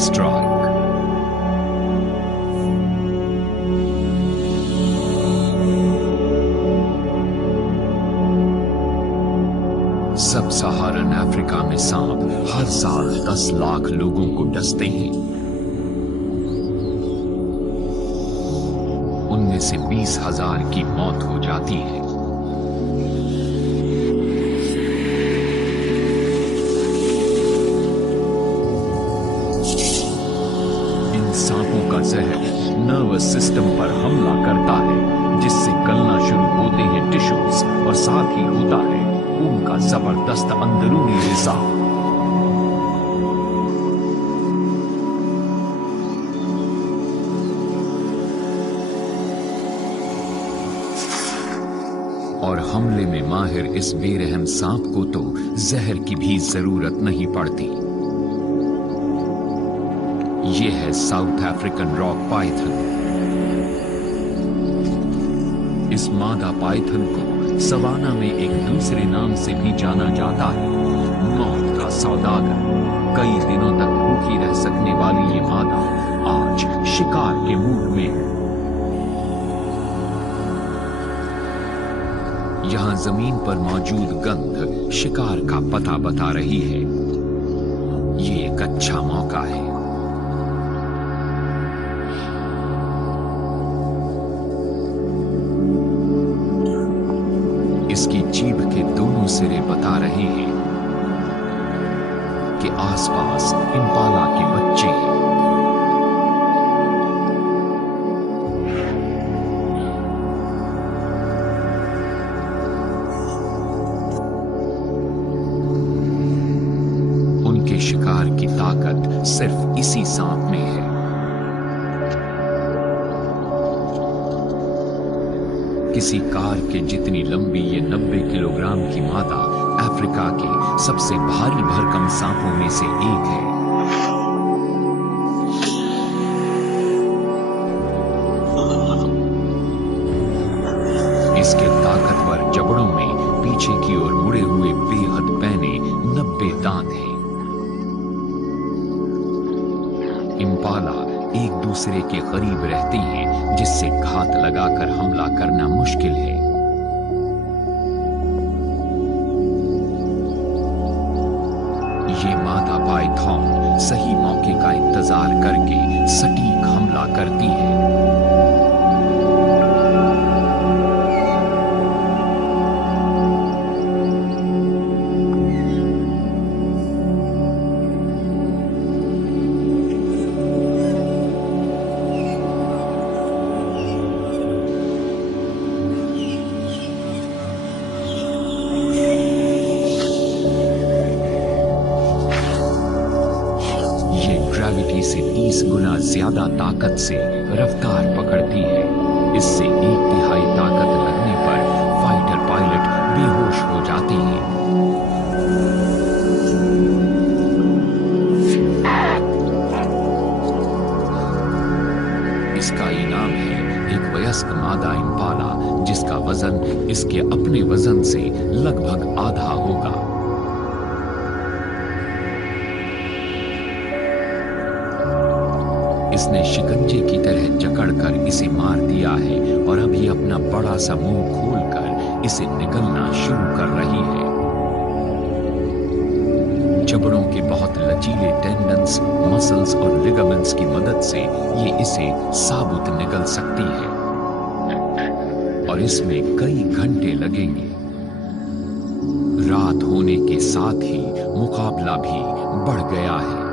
Strike. सब सहारन Africa में सांप हर साल 10 लाख लोगों को डसते हैं। उनमें से 20,000 की मौत हो जाती है। इन सांपों का जहर नर्वस सिस्टम पर हमला करता है, जिससे गलना शुरू होते हैं टिश्यूज और साथ ही होता है खून का जबरदस्त अंदरूनी रिसाव। और हमले में माहिर इस बेरहम सांप को तो जहर की भी जरूरत नहीं पड़ती। ये है साउथ अफ्रीकन रॉक पाइथन। इस मादा पाइथन को सवाना में एक दूसरे नाम से भी जाना जाता है, मौत का सौदागर। कई दिनों तक भूखी रह सकने वाली ये मादा आज शिकार के मूड में है। यहां जमीन पर मौजूद गंध शिकार का पता बता रही है। ये एक अच्छा मौका है। इसकी जीभ के दोनों सिरे बता रहे हैं कि आसपास इम्पाला के बच्चे हैं। उनके शिकार की ताकत सिर्फ इसी सांप में है। किसी कार के जितनी लंबी ये 90 किलोग्राम की मादा अफ्रीका के सबसे भारी भरकम सांपों में से एक है। इसके ताकतवर जबड़ों में पीछे की ओर मुड़े हुए बेहद पैने 90 दांत हैं। इम्पाला एक दूसरे के करीब रहती हैं, जिससे घात लगाकर हमला करना मुश्किल है। ये मादा पाइथन सही मौके का इंतजार करके सटीक हमला करती है। ग्रेविटी से 30 गुना ज्यादा ताकत से रफ्तार पकड़ती है। इससे 1/3 ताकत लगने पर फाइटर पायलट बेहोश हो जाती है। इसका इनाम है एक वयस्क मादा इम्पाला, जिसका वजन इसके अपने वजन से लगभग आधा होगा। इसने शिकंजे की तरह जकड़कर इसे मार दिया है और अभी अपना बड़ा सा मुंह खोलकर इसे निगलना शुरू कर रही है। जबड़ों के बहुत लचीले टेंडन्स, मसल्स और लिगामेंट्स की मदद से ये इसे साबुत निगल सकती है और इसमें कई घंटे लगेंगे। रात होने के साथ ही मुकाबला भी बढ़ गया है।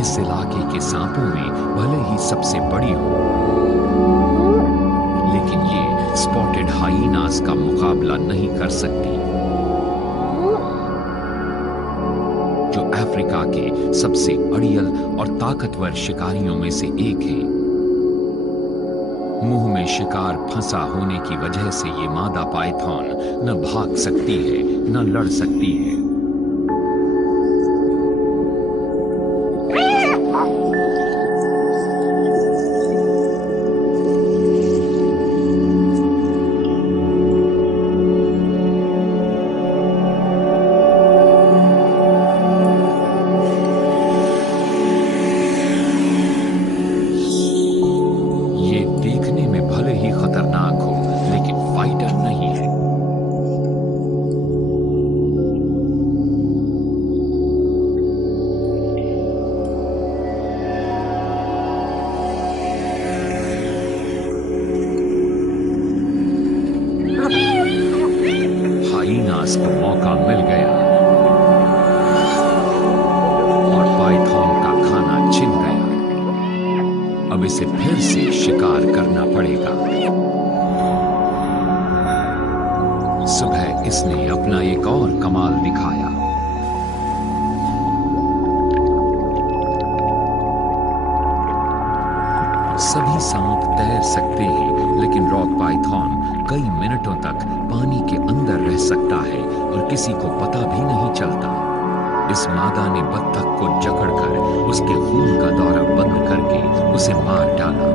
इस इलाके के सांपों में भले ही सबसे बड़ी हो, लेकिन ये स्पॉटेड हाइनास का मुकाबला नहीं कर सकती, जो अफ्रीका के सबसे अड़ियल और ताकतवर शिकारियों में से एक है। मुंह में शिकार फंसा होने की वजह से ये मादा पाइथन न भाग सकती है न लड़ सकती है। पड़ेगा। सुबह इसने अपना एक और कमाल दिखाया। सभी सांप तैर सकते हैं, लेकिन रॉक पाइथन कई मिनटों तक पानी के अंदर रह सकता है और किसी को पता भी नहीं चलता। इस मादा ने बत्तख को जकड़कर उसके खून का दौरा बंद करके उसे मार डाला।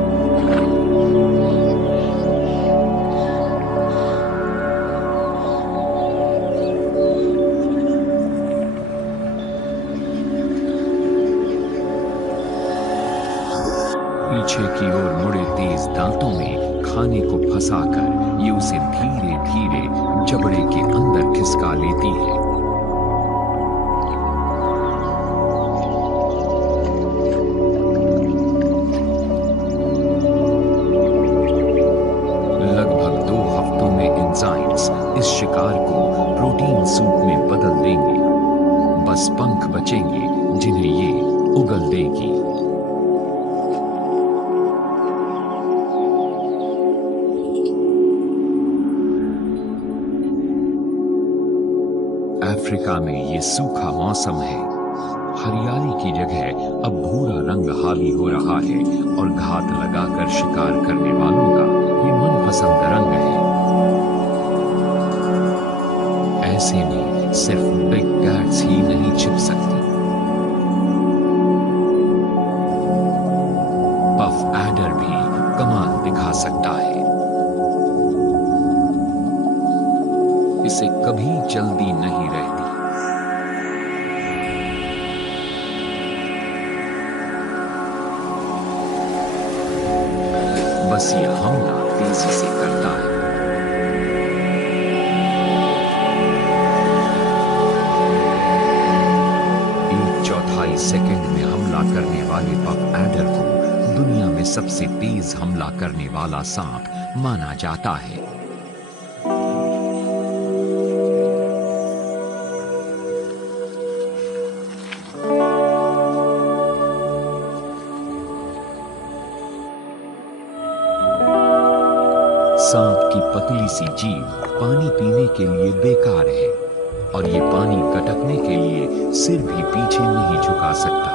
पीछे की ओर मुड़े तेज दांतों में खाने को फंसाकर ये उसे धीरे धीरे जबड़े के अंदर खिसका लेती है। लगभग 2 हफ्तों में एंजाइम्स इस शिकार को प्रोटीन सूप में बदल देंगे। बस पंख बचेंगे जिन्हें ये उगल देगी। अफ्रीका में ये सूखा मौसम है। हरियाली की जगह अब भूरा रंग हावी हो रहा है और घात लगाकर शिकार करने वालों का ये मनपसंद रंग है। ऐसे में सिर्फ बिग कैट्स ही नहीं छिप सकती। पफ एडर भी कमाल दिखा सकता है। इसे कभी जल्दी नहीं रहती। बस ये हमला तेजी से करता है। एक चौथाई सेकंड में हमला करने वाले पफ एडर को दुनिया में सबसे तेज हमला करने वाला सांप माना जाता है। सांप की पतली सी जीभ पानी पीने के लिए बेकार है और ये पानी गटकने के लिए सिर भी पीछे नहीं झुका सकता।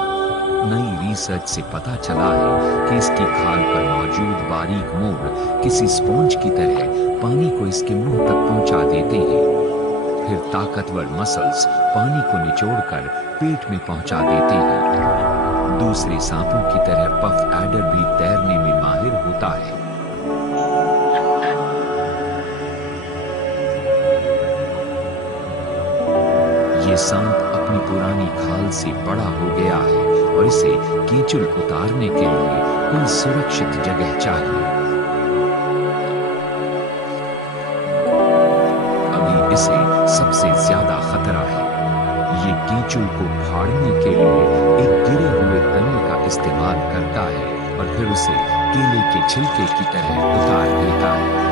नई रिसर्च से पता चला है कि इसकी खाल पर मौजूद बारीक मोड़ किसी स्पॉन्ज की तरह पानी को इसके मुंह तक पहुंचा देते हैं। फिर ताकतवर मसल्स पानी को निचोड़कर पेट में पहुंचा देते हैं। दूसरे सांपों की तरह पफ एडर भी तैरने में माहिर होता है। ये सांप अपनी पुरानी खाल से बड़ा हो गया है और इसे केंचुल उतारने के लिए कोई सुरक्षित जगह चाहिए। अभी इसे सबसे ज्यादा खतरा है। ये केंचुल को फाड़ने के लिए एक गिरे हुए तने का इस्तेमाल करता है और फिर उसे केले के छिलके की तरह उतार देता है।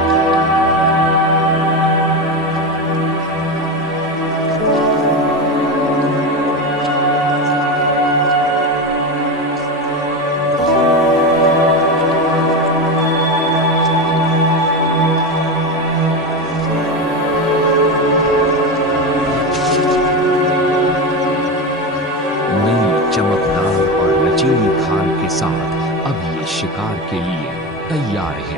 चमकदार और लचीली खाल के साथ अब ये शिकार के लिए तैयार है।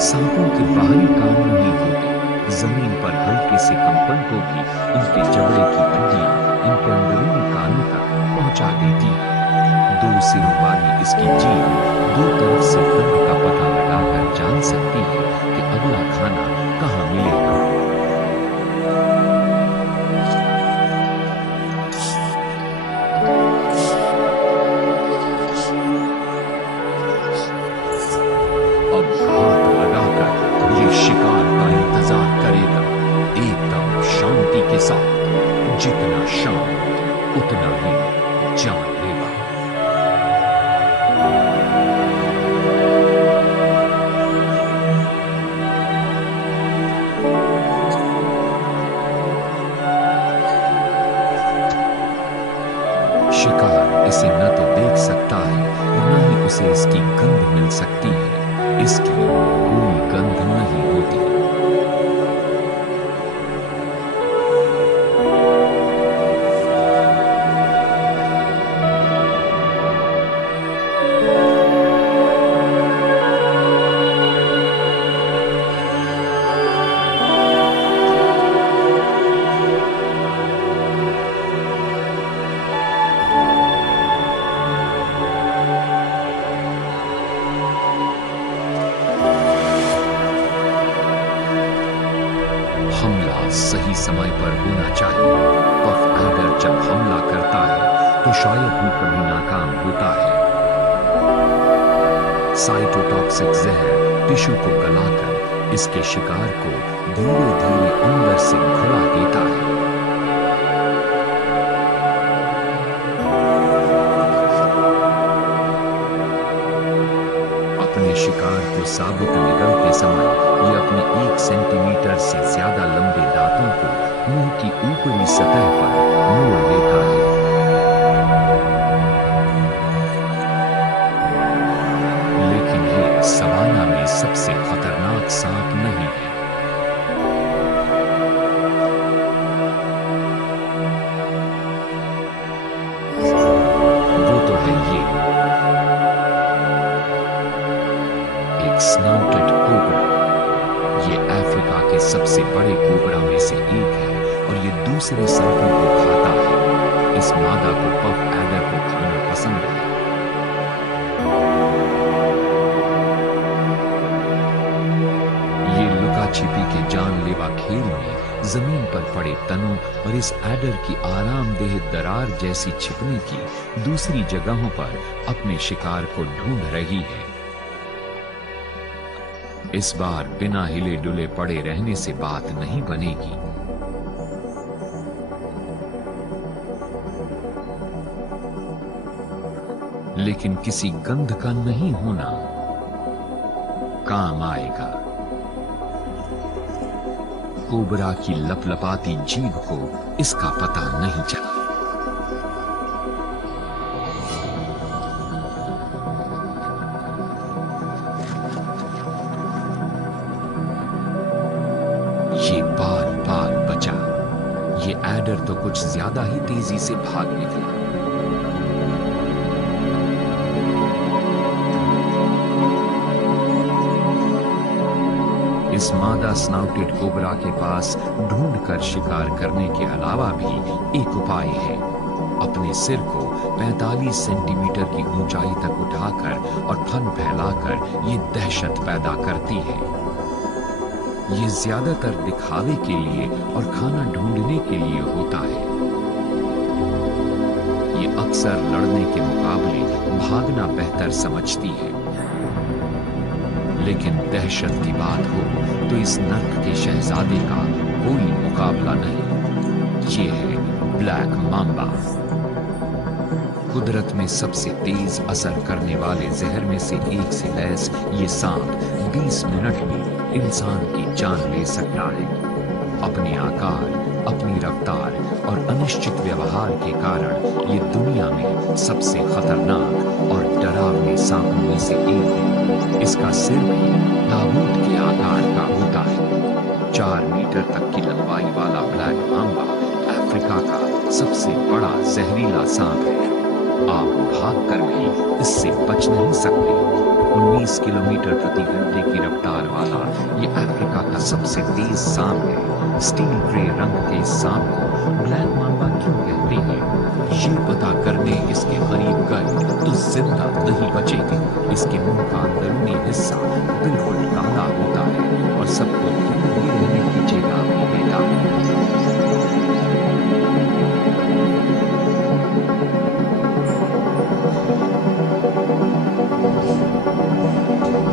सांपों के बाहरी कान नहीं होते। जमीन पर हल्के से कंपन को भी इनके जबड़े की हड्डियां इनके अंदरूनी कानों तक पहुंचा देती है। 2 सिरों वाली इसकी जीभ 2 तरफ से गंध का पता लगाकर जान सकती है कि अगला खाना कहाँ मिलेगा। शिकार का इंतजार करेगा, एकदम शांति के साथ। जितना शांत उतना ही जानलेवा। शिकार इसे न तो देख सकता है और न ही उसे इसकी गंध मिल सकती है। इसकी कोई गंध नहीं होती। हमला सही समय पर होना चाहिए। पफ एडर जब हमला करता है तो शायद ही कभी नाकाम होता है। साइटोटॉक्सिक जहर टिश्यू को गलाकर इसके शिकार को धीरे धीरे अंदर से घुला देता है। अपने शिकार को साबुत निगलते समय ये अपने 1 सेंटीमीटर से ज्यादा लंबे दांतों को मुंह की ऊपरी सतह पर मोड़ लेता है। लेकिन ये सवाना में सबसे खतरनाक सांप नहीं है। वो तो है ये एक स्नाउटेड कोबरा। ये अफ्रीका के सबसे बड़े कोबरा में से एक है और ये दूसरे सांपों को खाता है। इस मादा को पफ एडर को खाना पसंद है। ये लुका छिपी के जानलेवा खेल में जमीन पर पड़े तनों और इस एडर की आरामदेह दरार जैसी छिपने की दूसरी जगहों पर अपने शिकार को ढूंढ रही है। इस बार बिना हिले डुले पड़े रहने से बात नहीं बनेगी। लेकिन किसी गंध का नहीं होना काम आएगा। कोबरा की लपलपाती जीभ को इसका पता नहीं चला। ये बार बार बचा। ये एडर तो कुछ ज्यादा ही तेजी से भाग निकला। इस मादा स्नाउटेड कोबरा के पास ढूंढकर शिकार करने के अलावा भी एक उपाय है। अपने सिर को 45 सेंटीमीटर की ऊंचाई तक उठाकर और फन फैलाकर ये दहशत पैदा करती है। ये ज्यादातर दिखावे के लिए और खाना ढूंढने के लिए होता है। ये अक्सर लड़ने के मुकाबले भागना बेहतर समझती है। लेकिन दहशत की बात हो तो इस नर्क के शहजादे का कोई मुकाबला नहीं। ये है ब्लैक मांबा। कुदरत में सबसे तेज असर करने वाले जहर में से एक से लैस ये सांप 20 मिनट में इंसान की जान ले सकता है। अपने आकार, अपनी रफ्तार और अनिश्चित व्यवहार के कारण ये दुनिया में सबसे खतरनाक और डरावने सांपों में से एक है। इसका सिर भी ताबूत के आकार का होता है। 4 मीटर तक की लंबाई वाला ब्लैक मांबा अफ्रीका का सबसे बड़ा जहरीला सांप है। आप भागकर भी इससे बच नहीं सकते। 19 किलोमीटर प्रति घंटे की रफ्तार वाला ये अफ्रीका का सबसे तेज सांप है। स्टील ग्रे रंग के इस सांप को ब्लैक मांबा क्यों कहते हैं, ये पता करने इसके करीब गए तो जिंदा नहीं बचेंगे। इसके मुंह का अंदरूनी हिस्सा बिल्कुल काला होता है और सबको दूर ही रहने की चेतावनी देता है।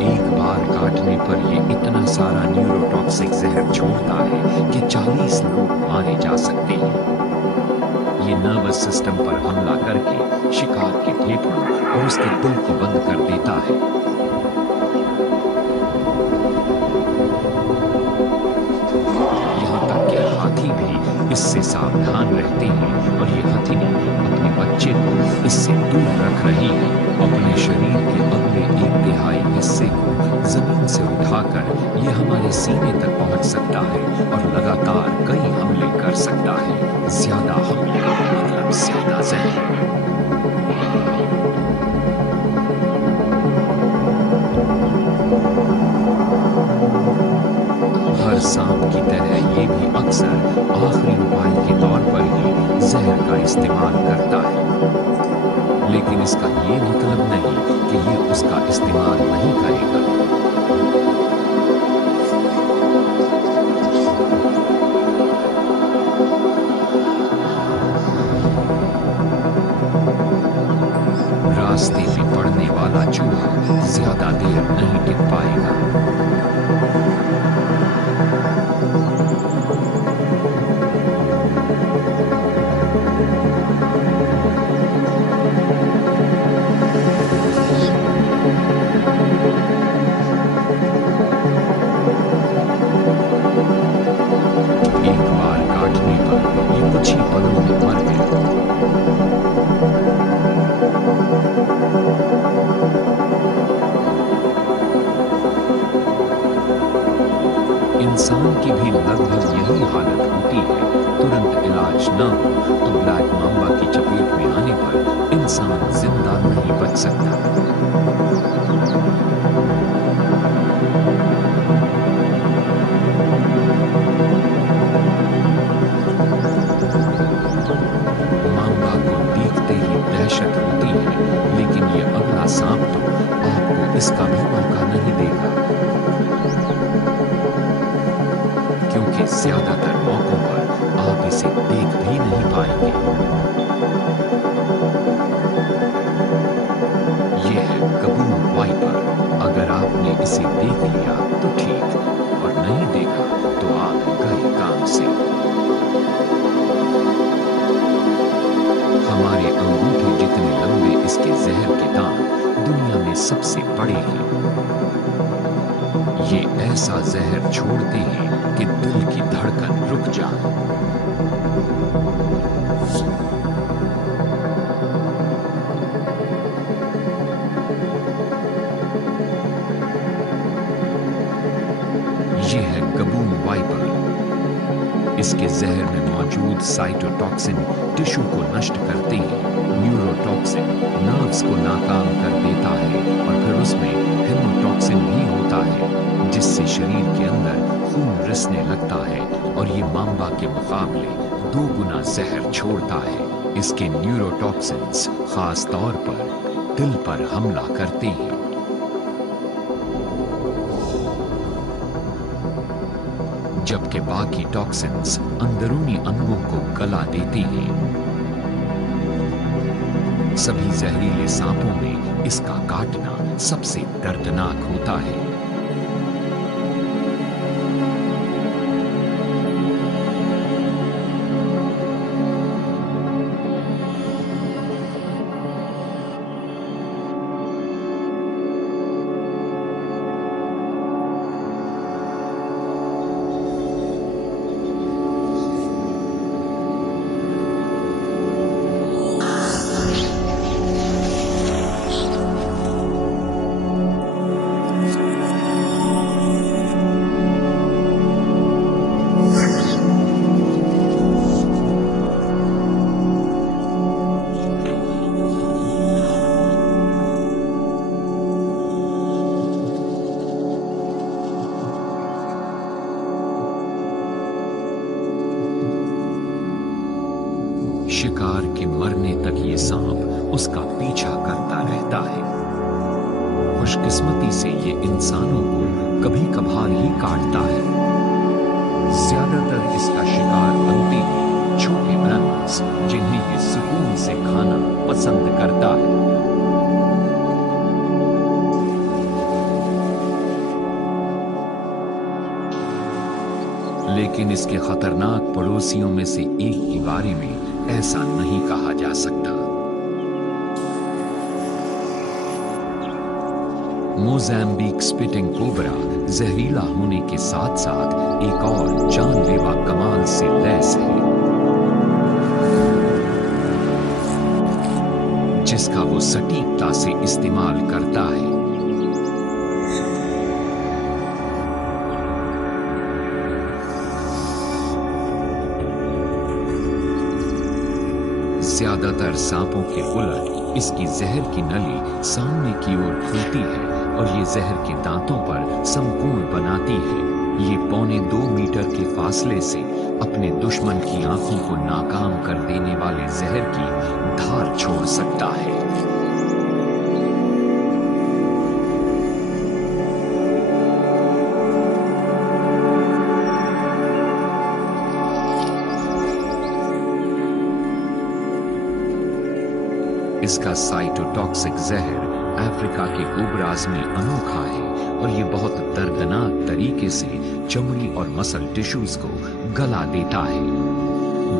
एक बार काटने पर ये इतना सारा न्यूरोटॉक्सिक जहर छोड़ता है कि 40 लोग मारे जा सकते हैं। ये नर्वस सिस्टम पर हमला करके शिकार के फेफड़ों और उसके दिल को बंद कर देता है। यहाँ तक कि हाथी भी इससे सावधान रहते हैं और ये हथिनी अपने बच्चे को इससे दूर रख रही है। अपने शरीर के अगले 1/3 हिस्से को जमीन जमीन से उठाकर ये हमारे सीने तक पहुंच सकता है और लगातार कई हमले कर सकता है। ज्यादा हमले मतलब ज्यादा जहर। हर सांप की तरह ये भी अक्सर आखिरी उपाय के तौर पर ही जहर का इस्तेमाल करता है, लेकिन इसका ये मतलब नहीं कि ये उसका इस्तेमाल नहीं करेगा। रास्ते में पड़ने वाला चूहा ज्यादा देर नहीं टिक पाएगा। एक बार काटने पर ये कुछ ही पलों में मर गया। इंसान की भी लगभग यही हालत होती है। तुरंत इलाज न हो तो ब्लैक मांबा की चपेट में आने पर इंसान जिंदा नहीं बच सकता। मांबा को देखते ही दहशत होती है, लेकिन ये अगला सांप तो आपको इसका भी मौका नहीं देगा, क्योंकि ज्यादातर मौकों पर आप इसे देख भी नहीं पाएंगे। यह है कबूल वाइपर। अगर आपने इसे देख लिया तो ठीक, और नहीं देखा तो आप गए काम से। हमारे अंगूठे जितने लंबे इसके जहर के दांत दुनिया में सबसे बड़े हैं। ये ऐसा जहर छोड़ते हैं कि दिल की धड़कन रुक जाए। ये है कबूल वाइपर। इसके जहर में मौजूद साइटोटॉक्सिन टिश्यू को नष्ट करते हैं। न्यूरोटॉक्सिन नर्व्स को नाकाम कर देता है, और फिर उसमें हेमोटॉक्सिन भी होता है, जिससे शरीर के अंदर खून रिसने लगता है, और ये मांबा के मुकाबले 2 गुना जहर छोड़ता है। इसके न्यूरोटॉक्सिन्स खास तौर पर दिल पर हमला करते हैं। जबकि बाकी टॉक्सिन्स अंदरूनी अंगों को गला देते हैं। सभी जहरीले सांपों में इसका काटना सबसे दर्दनाक होता है। शिकार के मरने तक ये सांप उसका पीछा करता रहता है। खुशकिस्मती से ये इंसानों को कभी कभार ही काटता है। ज्यादातर इसका शिकार बनते हैं छोटे एनिमल्स, जिन्हें ये सुकून से खाना पसंद करता है। लेकिन इसके खतरनाक पड़ोसियों में से एक के बारे में ऐसा नहीं कहा जा सकता। मोज़ैम्बिक स्पिटिंग कोबरा जहरीला होने के साथ साथ एक और जानलेवा कमाल से लैस है, जिसका वो सटीकता से इस्तेमाल करता है। ज्यादातर सांपों के उलट इसकी जहर की नली सामने की ओर खुलती है और ये जहर के दांतों पर संपूर्ण बनाती है। ये 1.25 मीटर के फासले से अपने दुश्मन की आंखों को नाकाम कर देने वाले जहर की धार छोड़ सकता है। इसका साइटोटॉक्सिक जहर अफ्रीका के कोबराज में अनोखा है और ये बहुत दर्दनाक तरीके से चमड़ी और मसल टिश्यूज को गला देता है।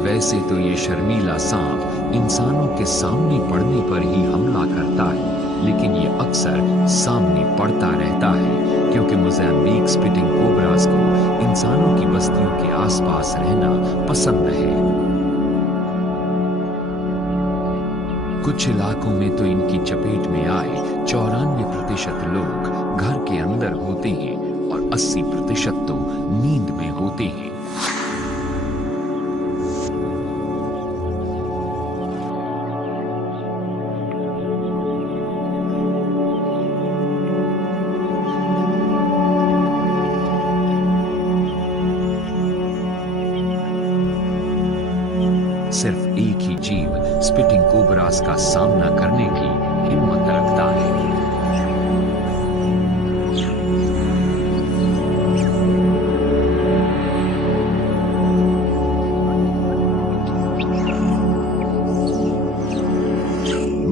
वैसे तो ये शर्मीला सांप इंसानों के सामने पड़ने पर ही हमला करता है, लेकिन ये अक्सर सामने पड़ता रहता है क्योंकि मोज़ैम्बिक स्पिटिंग कोबराज को इंसानों की बस्तियों के आसपास रहना पसंद है। कुछ इलाकों में तो इनकी चपेट में आए 94% लोग घर के अंदर होते हैं और 80% तो नींद में होते हैं। सिर्फ एक ही जीव स्पिटिंग कोबरास का सामना करने की हिम्मत रखता है।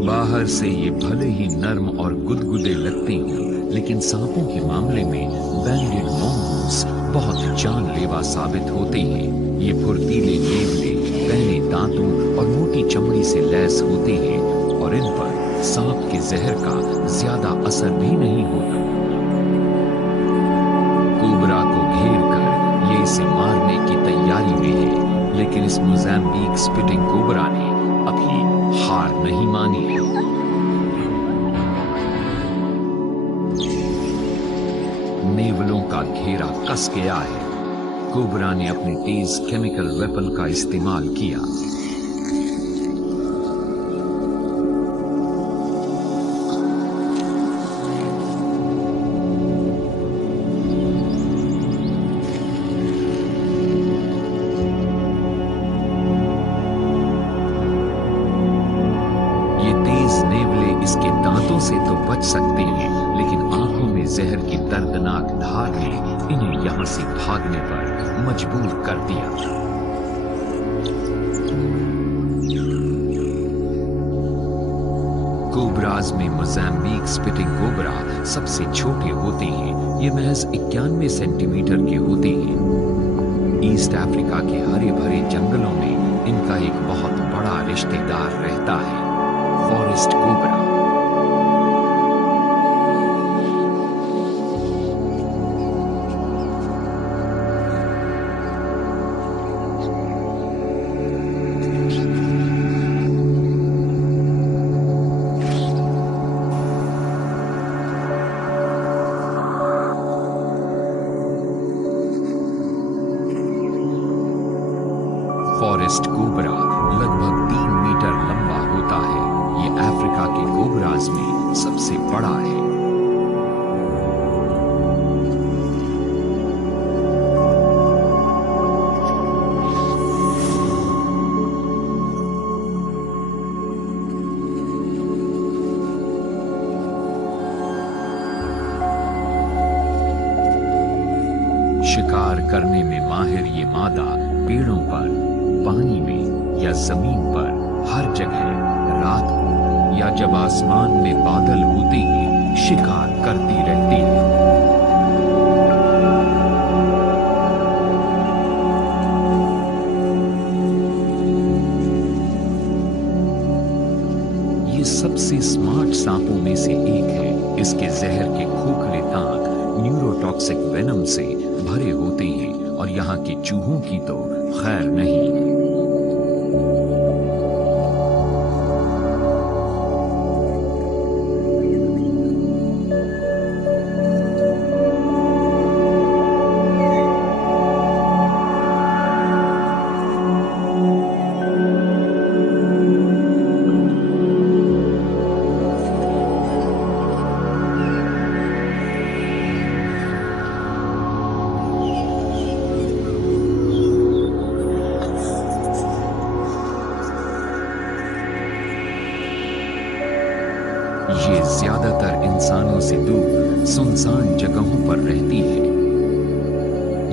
बाहर से ये भले ही नर्म और गुदगुदे लगते हों, लेकिन सांपों के मामले में बैंडेड मोंगूस बहुत जानलेवा साबित होते हैं। ये फुर्तीले नेवले पहले दांतों और मोटी चमड़ी से लैस होते हैं और इन पर सांप के जहर का ज्यादा असर भी नहीं होता। कोबरा को घेर कर ये इसे मारने की तैयारी में है, लेकिन इस मोज़ैम्बिक स्पिटिंग कोबरा ने अभी हार नहीं मानी है। नेवलों का घेरा कस गया है। कोबरा ने अपने तेज केमिकल वेपन का इस्तेमाल किया। ये तेज नेवले इसके दांतों से तो बच सकते हैं, लेकिन आंखों में जहर की दर्दनाक धार ने इन्हें यहां से भागने पर मजबूर कर दिया। कोबराज में मोज़ैम्बिक स्पिटिंग कोबरा सबसे छोटे होते हैं। ये महज 91 सेंटीमीटर के होते हैं। ईस्ट अफ्रीका के हरे भरे जंगलों में इनका एक बहुत बड़ा रिश्तेदार रहता है, फॉरेस्ट कोबरा। फॉरेस्ट कोबरा लगभग 3 मीटर लंबा होता है। ये अफ्रीका के कोबराज में सबसे बड़ा है। शिकार करने में माहिर ये मादा पेड़ों पर, पानी में या जमीन पर हर जगह रात को या जब आसमान में बादल होते ही शिकार करती रहती है। ये सबसे स्मार्ट सांपों में से एक है। इसके जहर के खोखले दांत न्यूरोटॉक्सिक वेनम से भरे होते हैं और यहाँ के चूहों की तो खैर नहीं। ज्यादातर इंसानों से दूर सुनसान जगहों पर रहती है।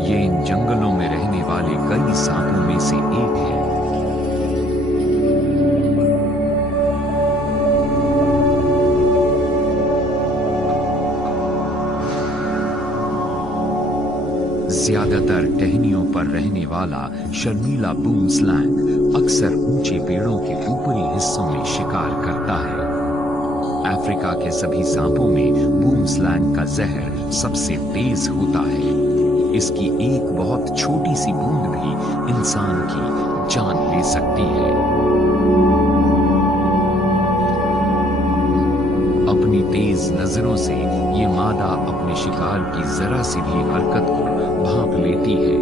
ये इन जंगलों में रहने वाले कई सांपों में से एक है। ज्यादातर टहनियों पर रहने वाला शर्मीला बूमस्लैंग अक्सर ऊंचे पेड़ों के ऊपरी हिस्सों में शिकार करता है। अफ्रीका के सभी सांपों में बूमस्लैंग का जहर सबसे तेज होता है। इसकी एक बहुत छोटी सी बूंद भी इंसान की जान ले सकती है। अपनी तेज नजरों से ये मादा अपने शिकार की जरा सी भी हरकत को भांप लेती है।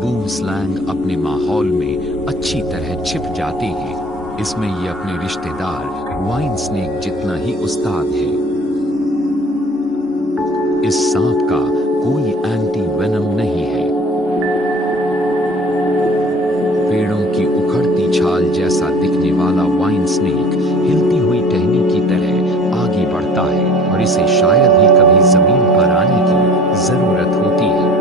बूमस्लैंग अपने माहौल में अच्छी तरह छिप जाते हैं। इसमें ये अपने रिश्तेदार वाइन स्नेक जितना ही उस्ताद है। इस सांप का कोई एंटी वेनम नहीं है। पेड़ों की उखड़ती छाल जैसा दिखने वाला वाइन स्नेक हिलती हुई टहनी की तरह आगे बढ़ता है और इसे शायद ही कभी जमीन पर आने की जरूरत होती है।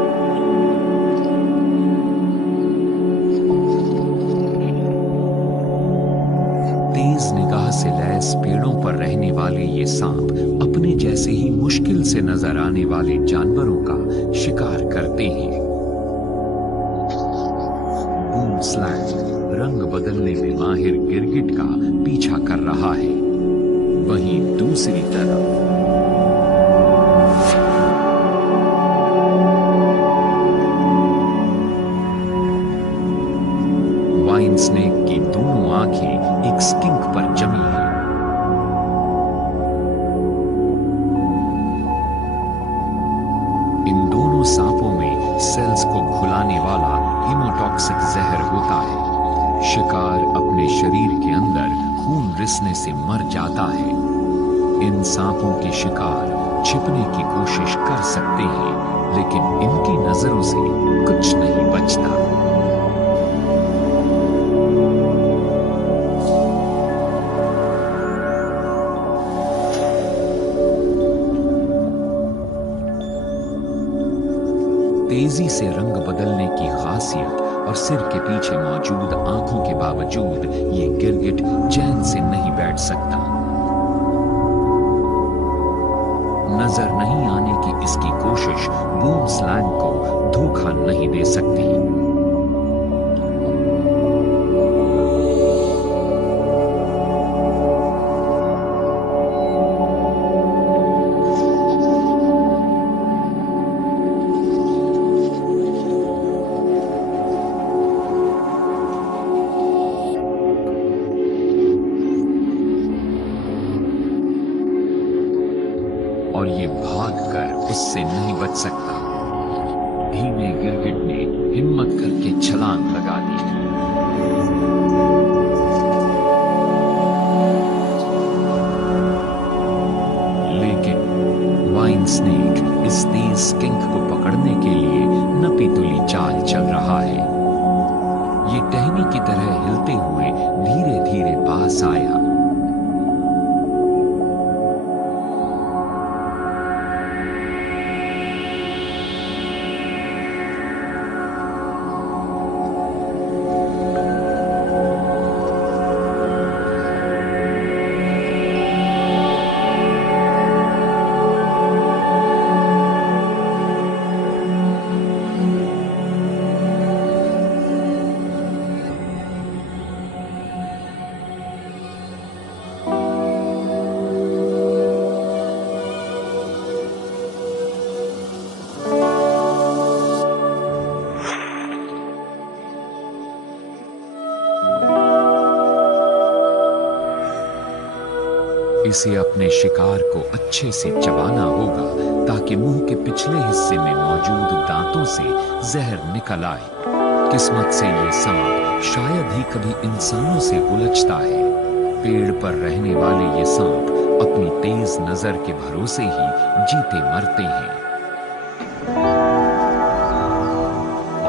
तेज निगाह से लैस पेड़ों पर रहने वाले ये सांप अपने जैसे ही मुश्किल से नजर आने वाले जानवरों का शिकार करते हैं। बूमस्लैंग रंग बदलने में माहिर गिरगिट का पीछा कर रहा है। वहीं दूसरी तरफ वाइन स्नेक की दोनों आंखें एक स्किंक पर जमी है। इन दोनों सांपों में सेल्स को घुलाने वाला हीमोटॉक्सिक जहर होता है। शिकार अपने शरीर के अंदर खून रिसने से मर जाता है। इन सांपों के शिकार छिपने की कोशिश कर सकते हैं, लेकिन इनकी नजरों से कुछ नहीं बचता। तेजी से रंग बदलने की खासियत और सिर के पीछे मौजूद आंखों के बावजूद ये गिरगिट चैन से नहीं बैठ सकता। नजर नहीं आने की इसकी कोशिश बूमस्लैंग को धोखा नहीं दे सकती। और ये भागकर उससे नहीं बच सकता। धीमे गिरगिट ने हिम्मत करके छलांग लगा दी। लेकिन वाइन स्नेक इस तेज स्किंक को पकड़ने के लिए नपी-तुली चाल चल रहा है। ये टहनी की तरह हिलते हुए धीरे-धीरे पास आया। इसे अपने शिकार को अच्छे से चबाना होगा ताकि मुंह के पिछले हिस्से में मौजूद दांतों से जहर निकल आए। किस्मत से ये सांप शायद ही कभी इंसानों से उलझता है। पेड़ पर रहने वाले ये सांप अपनी तेज नजर के भरोसे ही जीते मरते हैं।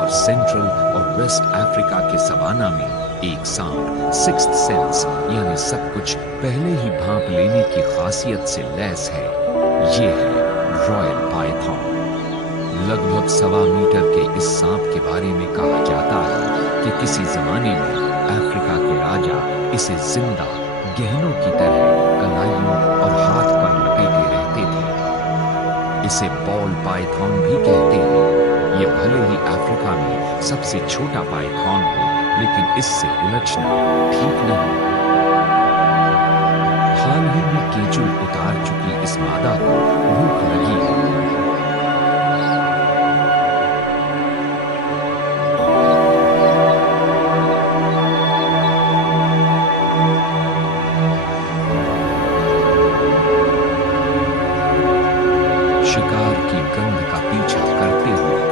और सेंट्रल और वेस्ट अफ्रीका के सवाना में एक सांप सिक्स्थ सेंस यानी सब कुछ पहले ही भांप लेने की खासियत से लैस है। ये है रॉयल पाइथन। लगभग 1.25 मीटर के इस सांप के बारे में कहा जाता है कि किसी जमाने में अफ्रीका के राजा इसे जिंदा गहनों की तरह कलाइयों और हाथ पर लपेटे रहते थे। इसे बॉल पाइथन भी कहते हैं। ये भले ही अफ्रीका में सबसे छोटा पाइथन हो, लेकिन इससे उलझना ठीक नहीं। हाल ही में केंचुए उतार चुकी इस मादा को भूख लगी है। शिकार की गंध का पीछा करते हुए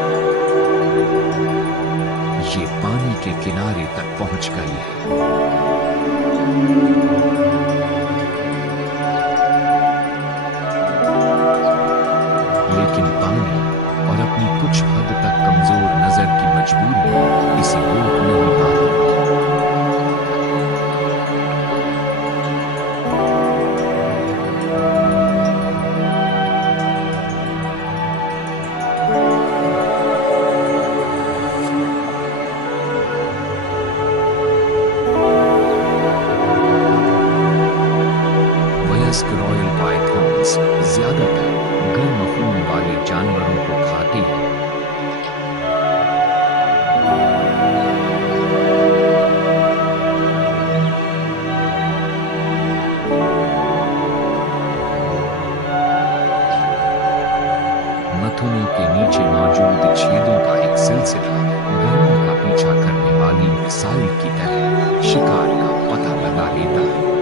ये पानी के किनारे तक पहुंच गई है। लेकिन पानी और अपनी कुछ हद तक कमजोर नजर की मजबूरी इसे रोक नहीं पा रही। वयस्क रॉयल पाइथन्स ज्यादातर गर्म खून वाले जानवरों को खाती है। नथुनों के नीचे मौजूद छेदों का एक सिलसिला गर्मी का पीछा करने वाली मिसाइल की तरह शिकार का पता लगा लेता है।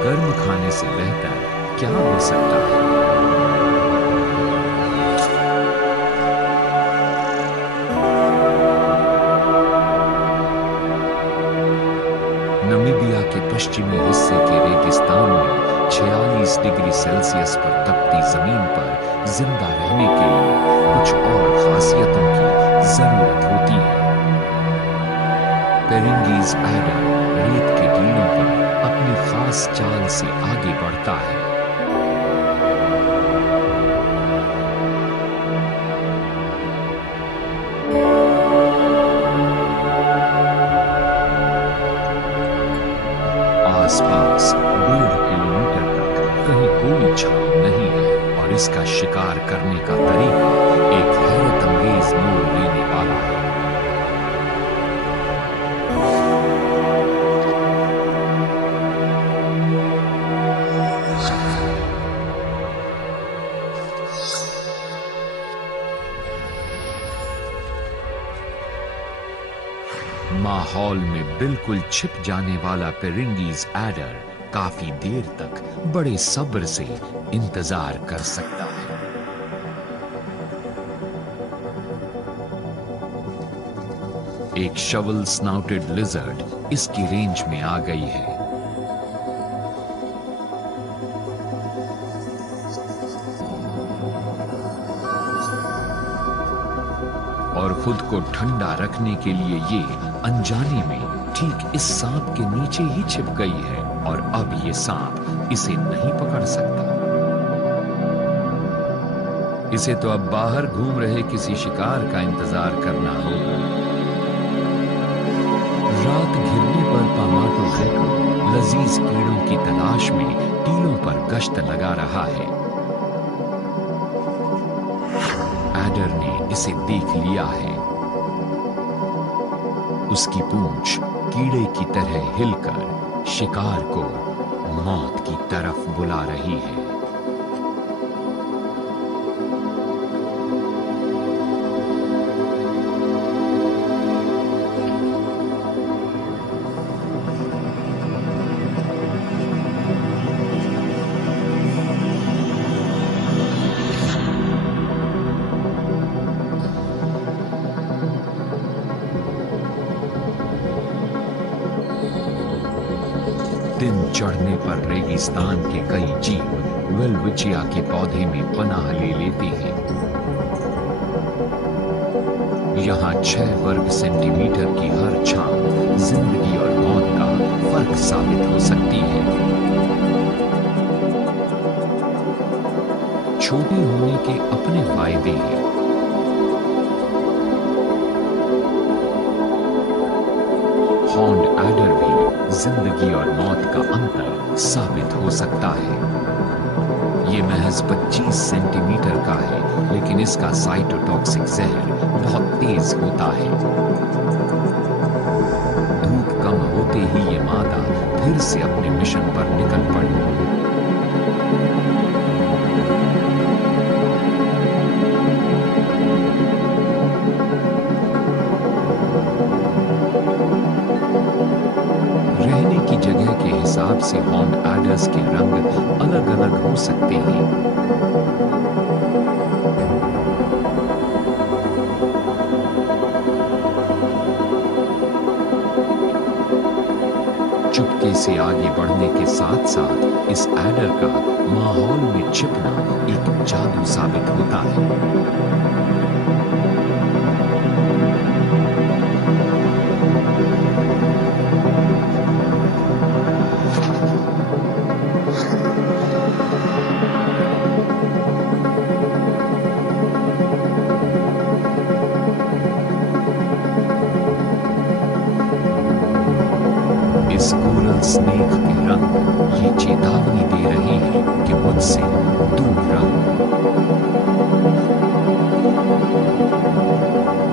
गर्म खाने से बेहतर क्या हो सकता है। नमीबिया के पश्चिमी हिस्से के रेगिस्तान में 46 डिग्री सेल्सियस पर तपती जमीन पर जिंदा रहने के लिए कुछ और खासियतों की जरूरत होती है। पेरिंगीज एडर रेत के टीलों पर अपनी खास चाल से आगे बढ़ता है। आसपास 1.5 किलोमीटर तक कहीं कोई छांव नहीं है और इसका शिकार करने का तरीका एक हैरतअंगेज मोड़ लेने वाला है। माहौल में बिल्कुल छिप जाने वाला पेरिंगीज एडर काफी देर तक बड़े सब्र से इंतजार कर सकता है। एक शवल स्नाउटेड लिजर्ड इसकी रेंज में आ गई है। और खुद को ठंडा रखने के लिए ये अनजाने में ठीक इस सांप के नीचे ही छिप गई है और अब ये सांप इसे नहीं पकड़ सकता। इसे तो अब बाहर घूम रहे किसी शिकार का इंतजार करना होगा। रात घिरने पर पामाटो गैको लजीज कीड़ों की तलाश में टीलों पर गश्त लगा रहा है। एडर ने इसे देख लिया है। उसकी पूंछ कीड़े की तरह हिलकर शिकार को मौत की तरफ बुला रही है। दिन चढ़ने पर रेगिस्तान के कई जीव वेलविचिया के पौधे में पनाह ले लेते हैं। यहाँ 6 वर्ग सेंटीमीटर की हर छांव जिंदगी और मौत का फर्क साबित हो सकती है। छोटे होने के अपने फायदे हैं। हॉर्न्ड एडर भी जिंदगी और मौत का अंतर साबित हो सकता है। ये महज 25 सेंटीमीटर का है, लेकिन इसका साइटोटॉक्सिक जहर बहुत तेज होता है। धूप कम होते ही ये मादा फिर से अपने मिशन पर निकल पड़ी। रहने की जगह के हिसाब से हॉर्न्ड एडर्स के रंग अलग-अलग हो सकते हैं। चुपके से आगे बढ़ने के साथ-साथ इस एडर का माहौल में छिपना एक जादू साबित होता है। इस कोरल स्नेक के रंग ये चेतावनी दे रहे हैं कि मुझसे दूर रहो।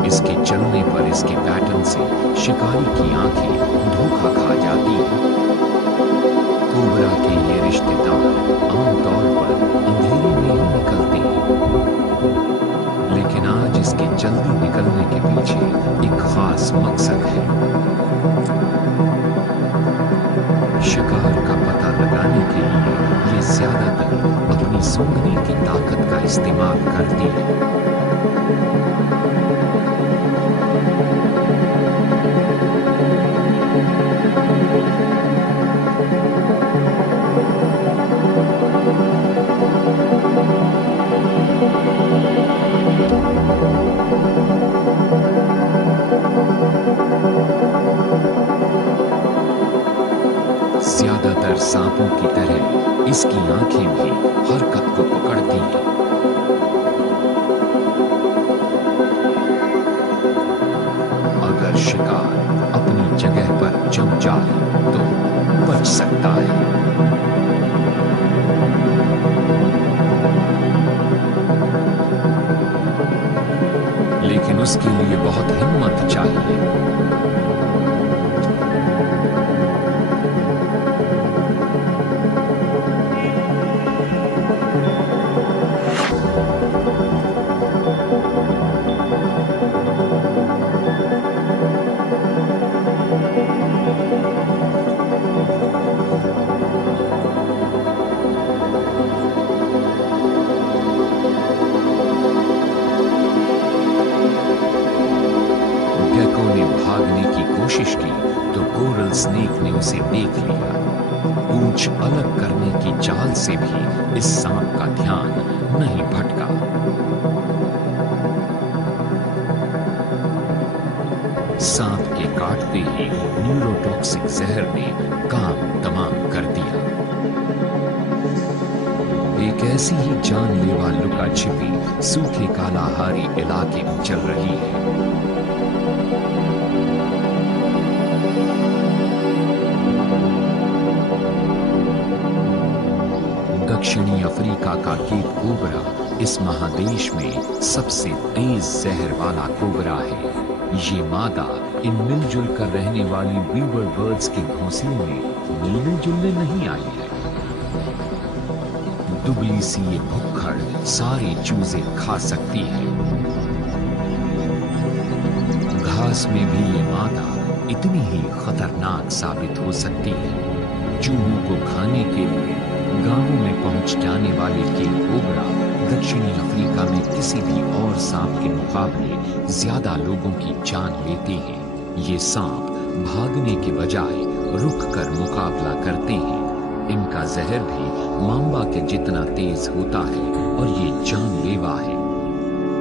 इसके चलने पर इसके पैटर्न से शिकारी की आंखें धोखा खा जाती हैं। कोबरा के ये रिश्तेदार आमतौर पर अंधेरे में ही निकलते हैं, लेकिन आज इसके जल्दी निकलने के पीछे एक खास मकसद है। शिकार का पता लगाने के लिए ये ज्यादातर अपनी सूंघने की ताकत का इस्तेमाल करती है। ज्यादातर सांपों की तरह इसकी आंखें भी हरकत को पकड़ती हैं। अगर शिकार अपनी जगह पर जम जाए तो बच सकता है, लेकिन उसके लिए बहुत हिम्मत चाहिए। भागने की कोशिश की तो कोरल स्नेक ने उसे देख लिया। पूंछ अलग करने की चाल से भी इस सांप का ध्यान नहीं भटका। सांप के काटते ही न्यूरोटॉक्सिक जहर ने काम तमाम कर दिया। एक ऐसी ही जानलेवा लुका छिपी सूखे कालाहारी इलाके में चल रही है। दक्षिणी अफ्रीका का केप कोबरा इस महादेश में सबसे तेज जहर वाला कोबरा है। ये मादा इन मिलजुल कर रहने वाली वीवर बर्ड्स के घोंसले में मिलने जुलने नहीं आई है। दुबली सी ये भुक्खड़ सारे चूजे खा सकती है। घास में भी ये मादा इतनी ही खतरनाक साबित हो सकती है। चूहों को खाने के लिए गांवों में पहुंच जाने वाले किंग कोबरा दक्षिणी अफ्रीका में किसी भी और सांप के मुकाबले ज्यादा लोगों की जान लेते हैं। ये सांप भागने के बजाय रुक कर मुकाबला करते हैं। इनका जहर भी मांबा के जितना तेज होता है और ये जानलेवा है।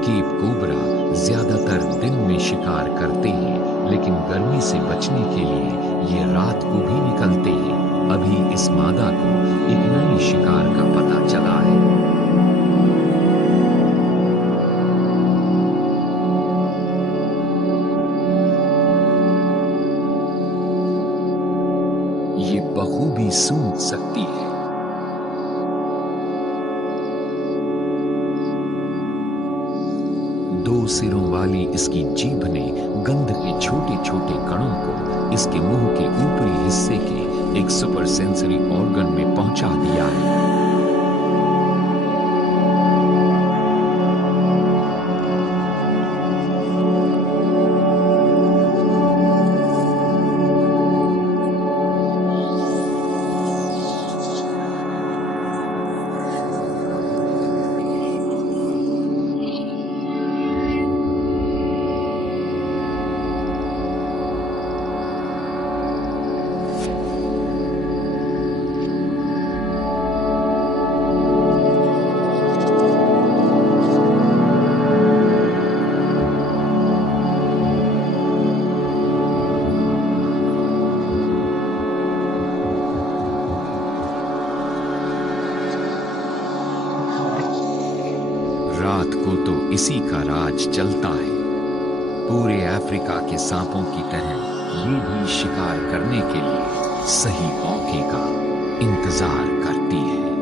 केप कोबरा ज्यादातर दिन में शिकार करते हैं, लेकिन गर्मी से बचने के लिए ये रात को भी निकलते हैं। अभी इस मादा को एक नए शिकार का पता चला है। ये बखूबी सूंघ सकती है। दो सिरों वाली इसकी जीभ ने गंध के छोटे छोटे कणों को इसके मुंह के ऊपरी हिस्से के एक सुपर सेंसरी ऑर्गन में पहुंचा दिया है। रात को तो इसी का राज चलता है। पूरे अफ्रीका के सांपों की तरह ये भी शिकार करने के लिए सही मौके का इंतजार करती है।